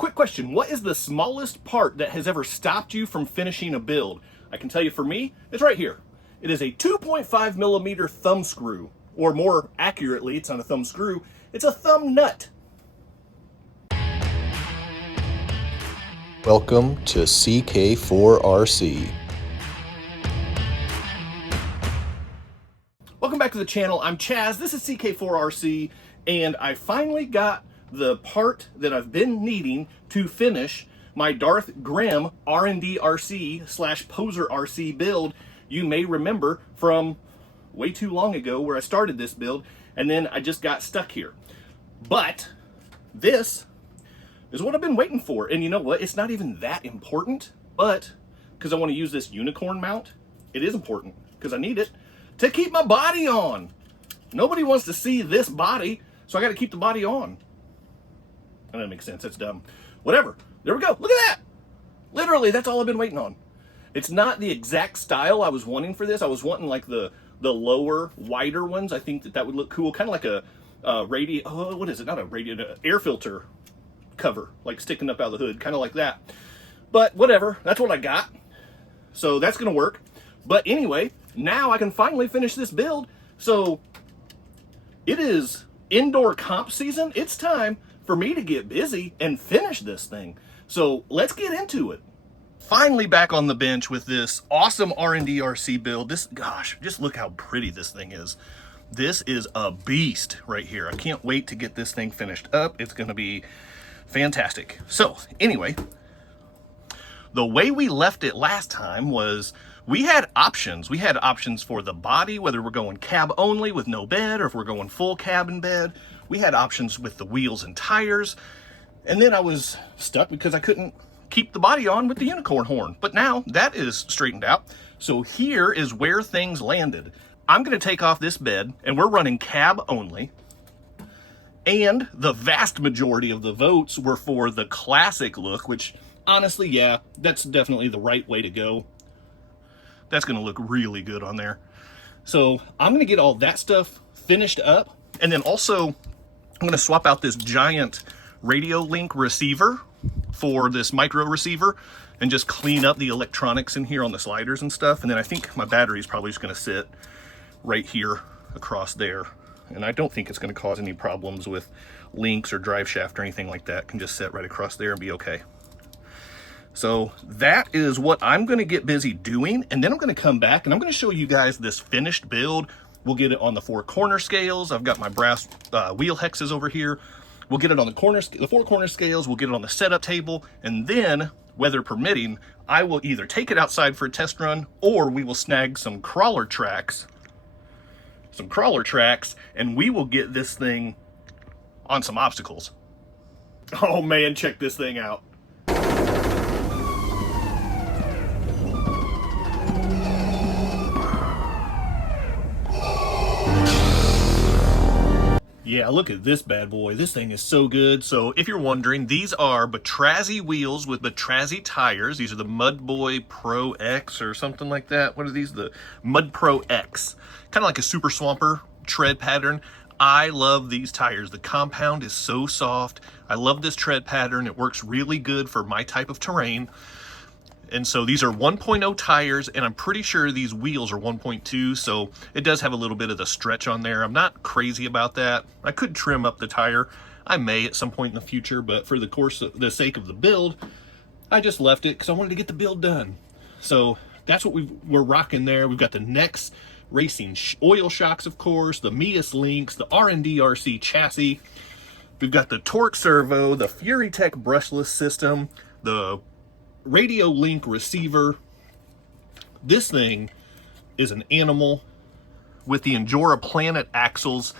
Quick question, what is the smallest part that has ever stopped you from finishing a build? I can tell you for me, it's right here. It is a 2.5 millimeter thumb screw, or more accurately, it's not a thumb screw, it's a thumb nut. Welcome to CK4RC. Welcome back to the channel. I'm Chaz, this is CK4RC, and I finally got the part that I've been needing to finish my Darth Grim RNDRC / Poser RC build. You may remember from way too long ago where I started this build, and then I just got stuck here. But this is what I've been waiting for. And you know what? It's not even that important, but because I want to use this unicorn mount, it is important because I need it to keep my body on. Nobody wants to see this body, so I got to keep the body on. That doesn't make sense. That's dumb. Whatever. There we go. Look at that. Literally, that's all I've been waiting on. It's not the exact style I was wanting for this. I was wanting like the lower, wider ones. I think that would look cool. Kind of like a radio. Oh, what is it? Not a radio. Air filter cover, like sticking up out of the hood. Kind of like that. But whatever. That's what I got. So that's going to work. But anyway, now I can finally finish this build. So it is indoor comp season. It's time for me to get busy and finish this thing. So let's get into it. Finally back on the bench with this awesome RNDRC build. This, gosh, just look how pretty this thing is. This is a beast right here. I can't wait to get this thing finished up. It's going to be fantastic. So anyway, the way we left it last time was we had options. We had options for the body, whether we're going cab only with no bed or if we're going full cab and bed. We had options with the wheels and tires. And then I was stuck because I couldn't keep the body on with the unicorn horn. But now that is straightened out. So here is where things landed. I'm going to take off this bed and we're running cab only. And the vast majority of the votes were for the classic look, which honestly, yeah, that's definitely the right way to go. That's going to look really good on there. So I'm going to get all that stuff finished up. And then also I'm going to swap out this giant radio link receiver for this micro receiver and just clean up the electronics in here on the sliders and stuff. And then I think my battery is probably just going to sit right here across there. And I don't think it's going to cause any problems with links or drive shaft or anything like that. It can just sit right across there and be okay. So that is what I'm going to get busy doing. And then I'm going to come back and I'm going to show you guys this finished build. We'll get it on the 4 corner scales. I've got my brass wheel hexes over here. We'll get it on the 4 corner scales. We'll get it on the setup table. And then, weather permitting, I will either take it outside for a test run or we will snag some crawler tracks. And we will get this thing on some obstacles. Oh man, check this thing out. Yeah, look at this bad boy. This thing is so good. So if you're wondering, these are Batrazzi wheels with Batrazzi tires. These are the Mud Boy Pro X or something like that. What are these? The Mud Pro X. Kind of like a Super Swamper tread pattern. I love these tires. The compound is so soft. I love this tread pattern. It works really good for my type of terrain. And so these are 1.0 tires, and I'm pretty sure these wheels are 1.2, so it does have a little bit of the stretch on there. I'm not crazy about that. I could trim up the tire. I may at some point in the future, but for the sake of the build, I just left it because I wanted to get the build done. So that's what we're rocking there. We've got the Nex Racing oil shocks, of course, the Mias links, the RNDRC chassis. We've got the torque servo, the FuryTech brushless system, the radio link receiver. This thing is an animal with the Endura Planet axles,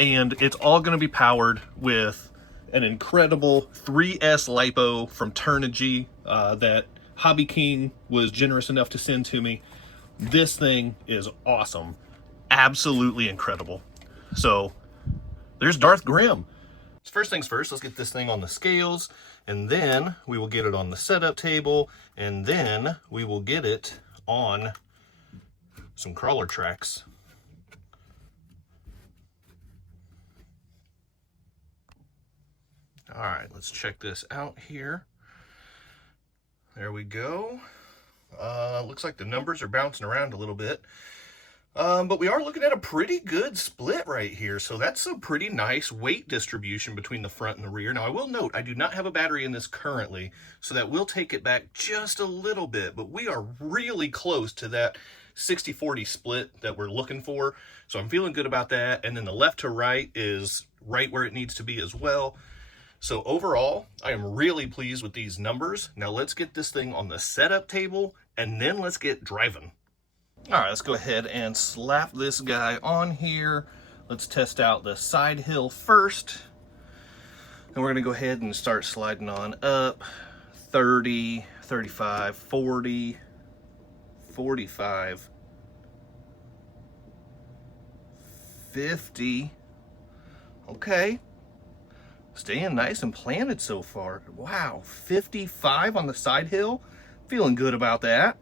and it's all going to be powered with an incredible 3S lipo from Turnigy that Hobby King was generous enough to send to me. This thing is awesome, absolutely incredible. So there's Darth Grim. So first things first, let's get this thing on the scales, and then we will get it on the setup table, and then we will get it on some crawler tracks. All right, let's check this out here. There we go. Looks like the numbers are bouncing around a little bit. But we are looking at a pretty good split right here. So that's a pretty nice weight distribution between the front and the rear. Now, I will note, I do not have a battery in this currently, so that will take it back just a little bit. But we are really close to that 60-40 split that we're looking for. So I'm feeling good about that. And then the left to right is right where it needs to be as well. So overall, I am really pleased with these numbers. Now let's get this thing on the setup table, and then let's get driving. All right, let's go ahead and slap this guy on here. Let's test out the side hill first. And we're gonna go ahead and start sliding on up. 30, 35, 40, 45, 50. Okay. Staying nice and planted so far. Wow, 55 on the side hill. Feeling good about that.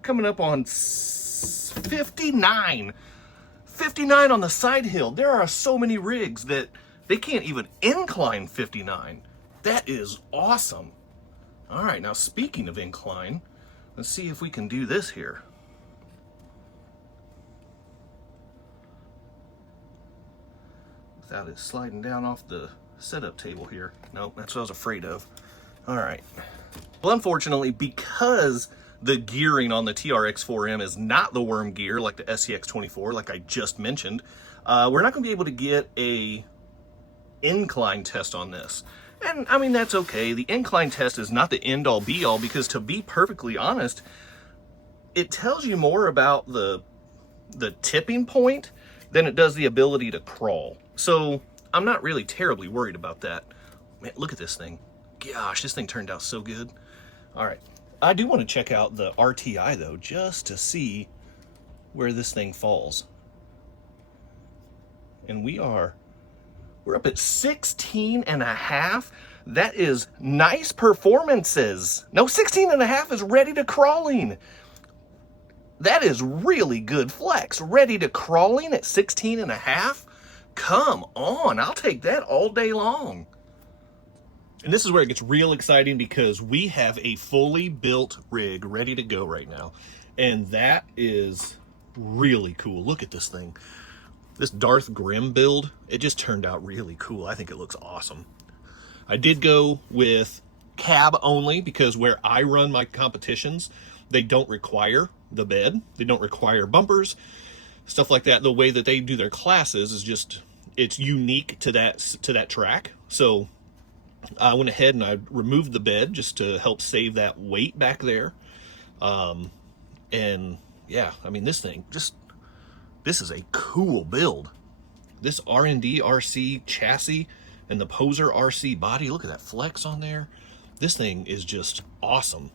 Coming up on 59. 59 on the side hill. There are so many rigs that they can't even incline 59. That is awesome. All right, now speaking of incline, let's see if we can do this here. Without it sliding down off the setup table here. Nope, that's what I was afraid of. All right. Well, unfortunately, because the gearing on the TRX4M is not the worm gear like the SCX24, like I just mentioned, we're not going to be able to get a incline test on this. And I mean, that's okay. The incline test is not the end all be all, because to be perfectly honest, it tells you more about the tipping point than it does the ability to crawl. So I'm not really terribly worried about that. Man, look at this thing. Gosh, this thing turned out so good. All right. I do want to check out the RTI though, just to see where this thing falls. And we're up at 16 and a half. That is nice performances. No, 16 and a half is ready to crawling. That is really good flex. Ready to crawling at 16 and a half. Come on, I'll take that all day long. And this is where it gets real exciting, because we have a fully built rig ready to go right now. And that is really cool. Look at this thing. This Darth Grim build, it just turned out really cool. I think it looks awesome. I did go with cab only, because where I run my competitions, they don't require the bed. They don't require bumpers, stuff like that. The way that they do their classes is just, it's unique to that track. So I went ahead and I removed the bed just to help save that weight back there. And yeah, I mean, this is a cool build. This RNDRC chassis and the Poser RC body, look at that flex on there. This thing is just awesome.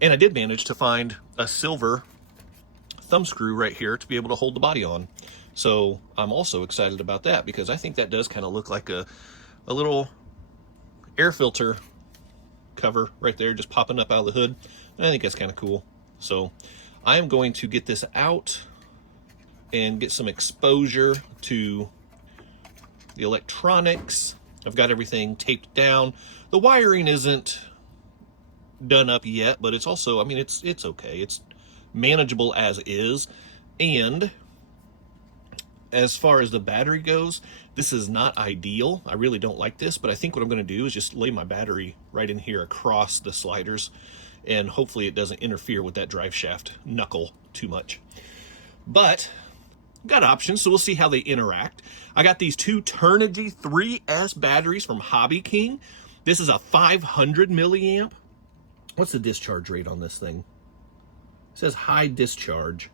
And I did manage to find a silver thumb screw right here to be able to hold the body on. So I'm also excited about that, because I think that does kind of look like a little air filter cover right there, just popping up out of the hood. And I think that's kind of cool. So I am going to get this out and get some exposure to the electronics. I've got everything taped down. The wiring isn't done up yet, but it's also, I mean, it's okay. It's manageable as is. And as far as the battery goes, this is not ideal. I really don't like this, but I think what I'm going to do is just lay my battery right in here across the sliders, and hopefully it doesn't interfere with that drive shaft knuckle too much. But got options, so we'll see how they interact. I got these two Turnigy 3S batteries from Hobby King. This is a 500 milliamp. What's the discharge rate on this thing? It says high discharge.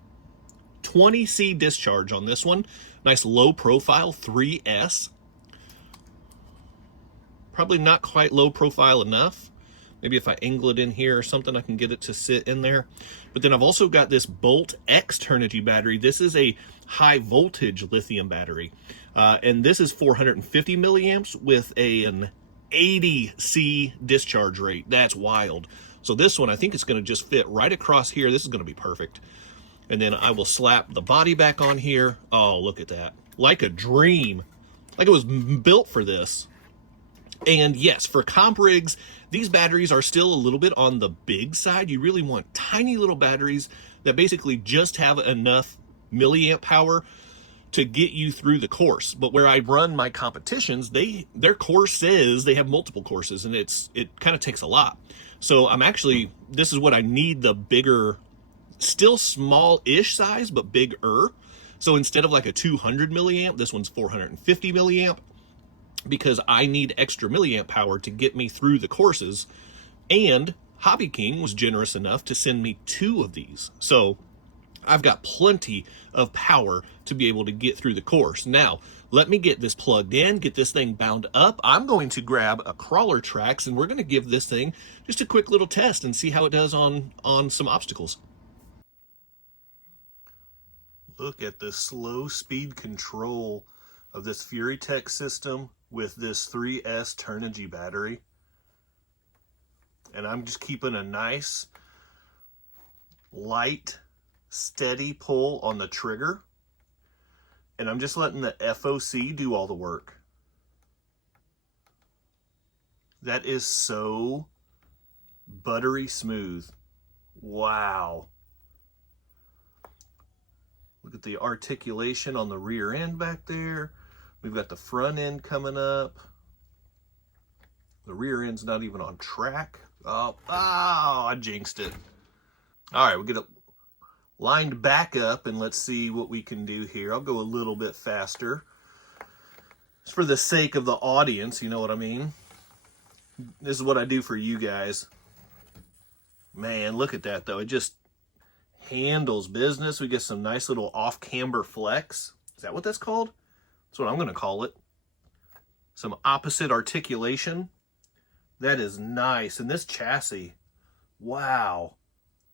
20C discharge on this one. Nice low profile 3S. Probably not quite low profile enough. Maybe if I angle it in here or something, I can get it to sit in there. But then I've also got this Bolt X Turnigy battery. This is a high voltage lithium battery. And this is 450 milliamps with an 80C discharge rate. That's wild. So this one, I think it's going to just fit right across here. This is going to be perfect. And then I will slap the body back on here. Oh, look at that. Like a dream. like it was built for this. And yes, for comp rigs, these batteries are still a little bit on the big side. You really want tiny little batteries that basically just have enough milliamp power to get you through the course. But where I run my competitions, their course says they have multiple courses, and it kind of takes a lot. So this is what I need, the bigger, still small-ish size, but bigger. So instead of like a 200 milliamp, this one's 450 milliamp, because I need extra milliamp power to get me through the courses. And Hobby King was generous enough to send me 2 of these. So I've got plenty of power to be able to get through the course. Now, let me get this plugged in, get this thing bound up. I'm going to grab a crawler tracks, and we're going to give this thing just a quick little test and see how it does on some obstacles. Look at the slow speed control of this FuryTech system with this 3S Turnigy battery. And I'm just keeping a nice, light, steady pull on the trigger. And I'm just letting the FOC do all the work. That is so buttery smooth. Wow. Look at the articulation on the rear end back there. We've got the front end coming up. The rear end's not even on track. Oh, I jinxed it. All right, we'll get it lined back up, and let's see what we can do here. I'll go a little bit faster. Just for the sake of the audience, you know what I mean? This is what I do for you guys. Man, look at that, though. It just handles business. We get some nice little off-camber flex. Is that what that's called? That's what I'm going to call it. Some opposite articulation. That is nice. And this chassis, wow.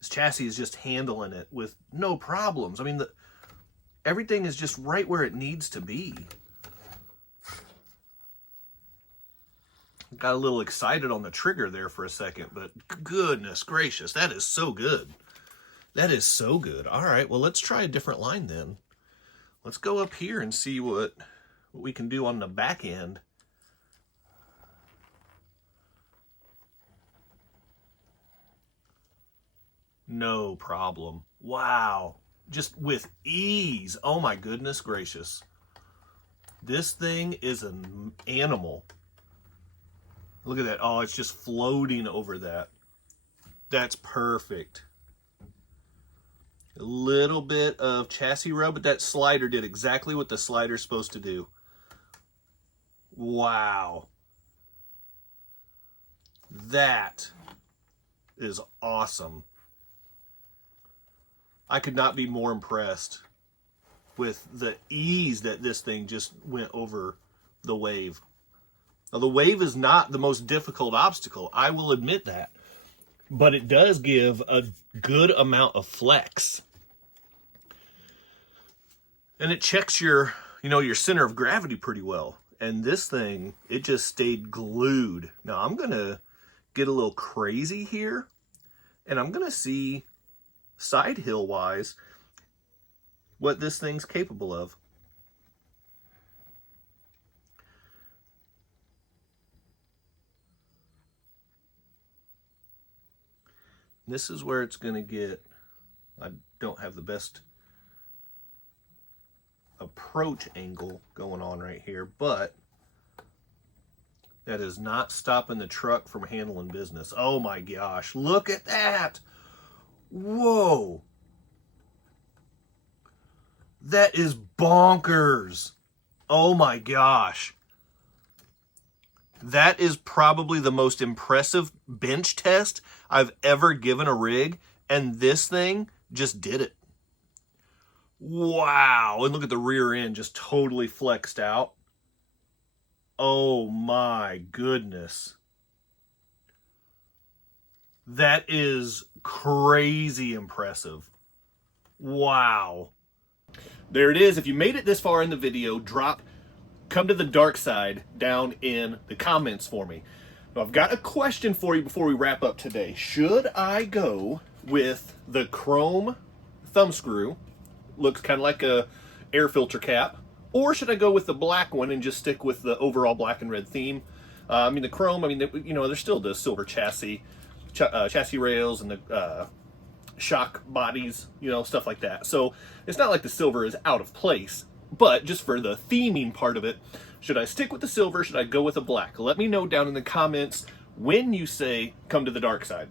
This chassis is just handling it with no problems. I mean, everything is just right where it needs to be. Got a little excited on the trigger there for a second, but goodness gracious, that is so good. That is so good. All right, well, let's try a different line then. Let's go up here and see what we can do on the back end. No problem. Wow. Just with ease. Oh my goodness gracious. This thing is an animal. Look at that. Oh, it's just floating over that. That's perfect. A little bit of chassis rub, but that slider did exactly what the slider's supposed to do. Wow. That is awesome. I could not be more impressed with the ease that this thing just went over the wave. Now, the wave is not the most difficult obstacle, I will admit that. But it does give a good amount of flex. And it checks your center of gravity pretty well. And this thing, it just stayed glued. Now, I'm going to get a little crazy here. And I'm going to see, side hill wise, what this thing's capable of. This is where it's going to get, I don't have the best approach angle going on right here, but that is not stopping the truck from handling business. Oh my gosh, look at that. Whoa. That is bonkers. Oh my gosh. That is probably the most impressive bench test I've ever given a rig, and this thing just did it. Wow, and look at the rear end just totally flexed out. Oh my goodness. That is crazy impressive. Wow. There it is. If you made it this far in the video, come to the dark side down in the comments for me. Now, I've got a question for you before we wrap up today. Should I go with the chrome thumb screw? Looks kind of like a air filter cap. Or should I go with the black one and just stick with the overall black and red theme? I mean, the chrome, I mean, there's still the silver chassis rails and the shock bodies, stuff like that. So it's not like the silver is out of place, but just for the theming part of it, should I stick with the silver? Should I go with the black? Let me know down in the comments when you say come to the dark side.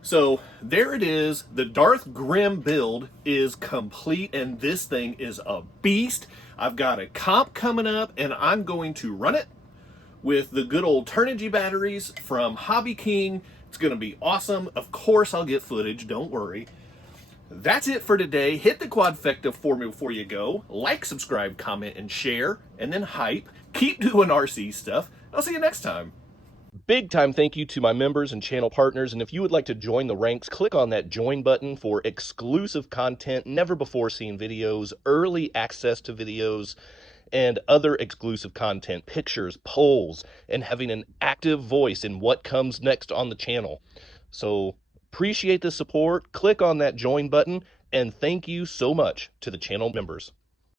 So there it is. The Darth Grim build is complete, and this thing is a beast. I've got a comp coming up, and I'm going to run it with the good old Turnigy batteries from Hobby King. It's going to be awesome. Of course, I'll get footage. Don't worry. That's it for today. Hit the quadfecta for me before you go. Like, subscribe, comment, and share, and then hype. Keep doing RC stuff. I'll see you next time. Big time thank you to my members and channel partners, and if you would like to join the ranks, click on that join button for exclusive content, never before seen videos, early access to videos, and other exclusive content, pictures, polls, and having an active voice in what comes next on the channel. So appreciate the support. Click on that join button, and thank you so much to the channel members.